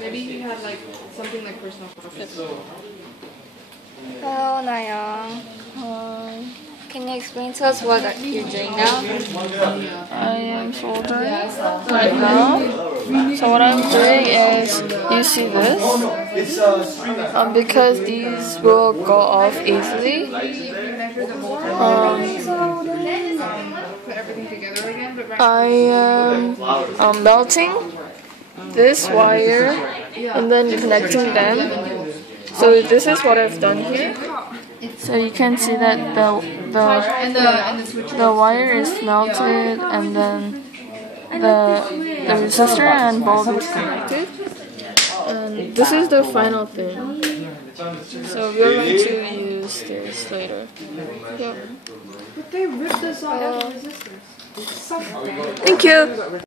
Maybe he had like something like personal profits. Hello, NaYoung. Can you explain to us what you're doing now? I am soldering right now. So what I'm doing is, you see this? Because these will go off easily. I am melting this wire and then connecting them. So this is what I've done here. So you can see that the wire is melted and then the resistor and bulb is connected. And this is the final thing. So we're going to use this later. Yep. But they ripped this off resistors. Thank you!